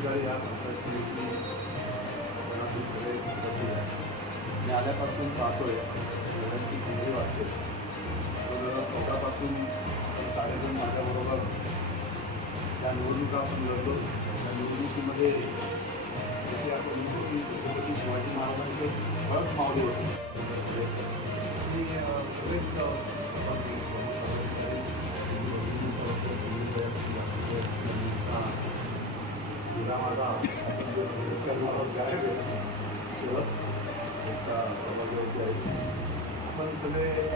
अधिकारी या पंचायत समिती सगळे आहे मी आल्यापासून पाहतोय सगळ्यांची चिंधी वाटते. तर चौदापासून साडेजण माझ्याबरोबर त्या निवडणुका आपण लढलो. त्या निवडणुकीमध्ये जसे आपण म्हणतो की छत्रपती शिवाजी महाराजांचे परत मावली होती. मुलगा माझा आपण जे करणार आहोत शेवट त्याचा आहे आपण सगळे